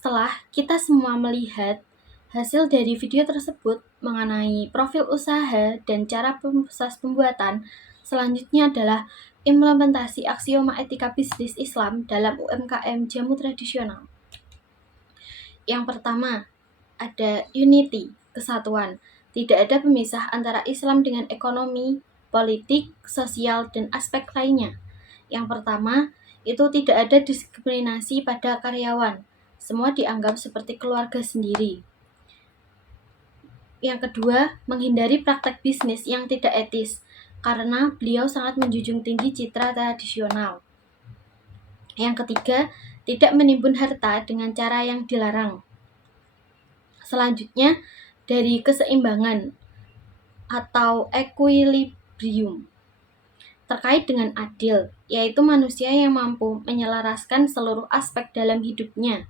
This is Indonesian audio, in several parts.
Setelah kita semua melihat hasil dari video tersebut mengenai profil usaha dan cara proses pembuatan, selanjutnya adalah implementasi aksioma etika bisnis Islam dalam UMKM jamu tradisional. Yang pertama, ada unity, kesatuan. Tidak ada pemisah antara Islam dengan ekonomi, politik, sosial, dan aspek lainnya. Yang pertama, itu tidak ada diskriminasi pada karyawan. Semua dianggap seperti keluarga sendiri. Yang kedua, menghindari praktek bisnis yang tidak etis, karena beliau sangat menjunjung tinggi citra tradisional. Yang ketiga, tidak menimbun harta dengan cara yang dilarang. Selanjutnya, dari keseimbangan atau equilibrium terkait dengan adil, yaitu manusia yang mampu menyelaraskan seluruh aspek dalam hidupnya.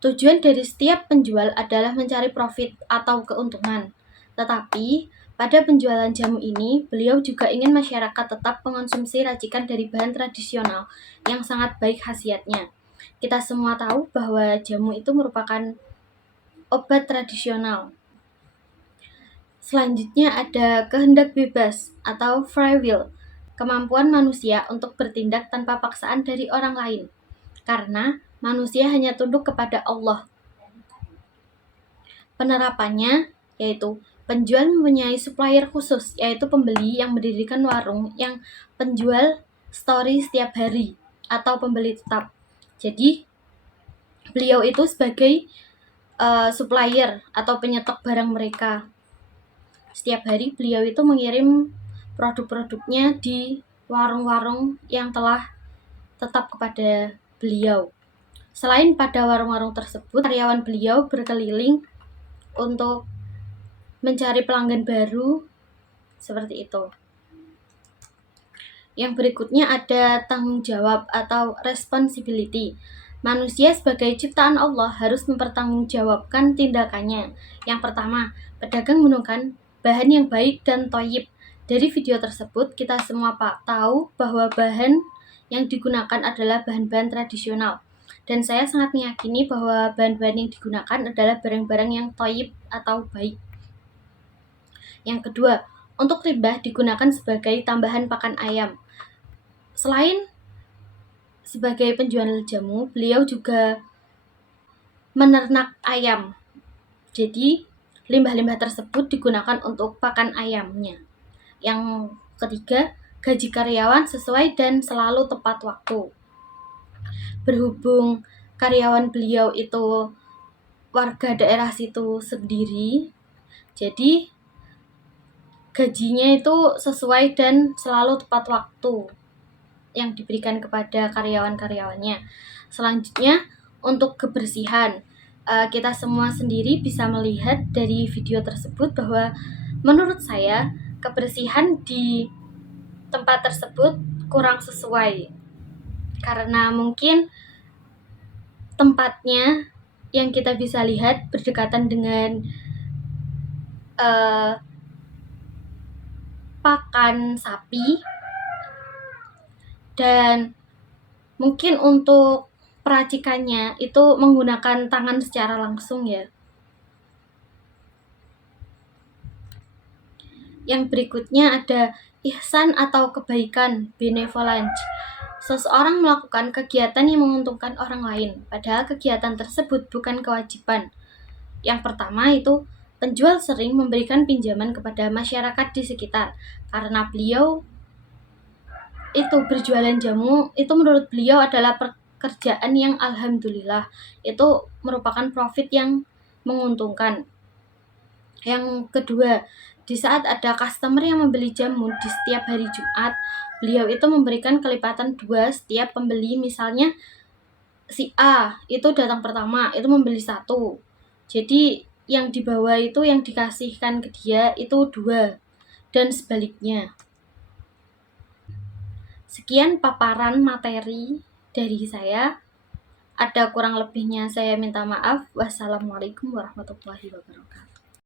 Tujuan dari setiap penjual adalah mencari profit atau keuntungan. Tetapi, pada penjualan jamu ini, beliau juga ingin masyarakat tetap mengonsumsi racikan dari bahan tradisional yang sangat baik khasiatnya. Kita semua tahu bahwa jamu itu merupakan obat tradisional. Selanjutnya ada kehendak bebas atau free will, kemampuan manusia untuk bertindak tanpa paksaan dari orang lain, karena manusia hanya tunduk kepada Allah. Penerapannya yaitu penjual mempunyai supplier khusus, yaitu pembeli yang mendirikan warung yang penjual story setiap hari atau pembeli tetap. Jadi beliau itu sebagai supplier atau penyetok barang mereka. Setiap hari beliau itu mengirim produk-produknya di warung-warung yang telah tetap kepada beliau. Selain pada warung-warung tersebut, karyawan beliau berkeliling untuk mencari pelanggan baru, seperti itu. Yang berikutnya ada tanggung jawab atau responsibility. Manusia sebagai ciptaan Allah harus mempertanggungjawabkan tindakannya. Yang pertama, pedagang menggunakan bahan yang baik dan thayyib. Dari video tersebut, kita semua tahu bahwa bahan yang digunakan adalah bahan-bahan tradisional. Dan saya sangat meyakini bahwa bahan-bahan yang digunakan adalah barang-barang yang thayyib atau baik. Yang kedua, untuk rimbah digunakan sebagai tambahan pakan ayam. Selain sebagai penjual jamu, beliau juga menernak ayam. Jadi, limbah-limbah tersebut digunakan untuk pakan ayamnya. Yang ketiga, gaji karyawan sesuai dan selalu tepat waktu. Berhubung karyawan beliau itu warga daerah situ sendiri, jadi gajinya itu sesuai dan selalu tepat waktu yang diberikan kepada karyawan-karyawannya. Selanjutnya, untuk kebersihan, kita semua sendiri bisa melihat dari video tersebut bahwa menurut saya kebersihan di tempat tersebut kurang sesuai, karena mungkin tempatnya yang kita bisa lihat berdekatan dengan pakan sapi, dan mungkin untuk peracikannya itu menggunakan tangan secara langsung ya. Yang berikutnya ada ihsan atau kebaikan, benevolence. Seseorang melakukan kegiatan yang menguntungkan orang lain, padahal kegiatan tersebut bukan kewajiban. Yang pertama itu penjual sering memberikan pinjaman kepada masyarakat di sekitar, karena beliau itu berjualan jamu, itu menurut beliau adalah pekerjaan yang alhamdulillah, itu merupakan profit yang menguntungkan. Yang kedua, di saat ada customer yang membeli jamu di setiap hari Jumat, beliau itu memberikan kelipatan 2 setiap pembeli. Misalnya si A itu datang pertama, itu membeli 1. Jadi yang di bawah itu yang dikasihkan ke dia itu 2, dan sebaliknya. Sekian paparan materi dari saya. Ada kurang lebihnya saya minta maaf. Wassalamualaikum warahmatullahi wabarakatuh.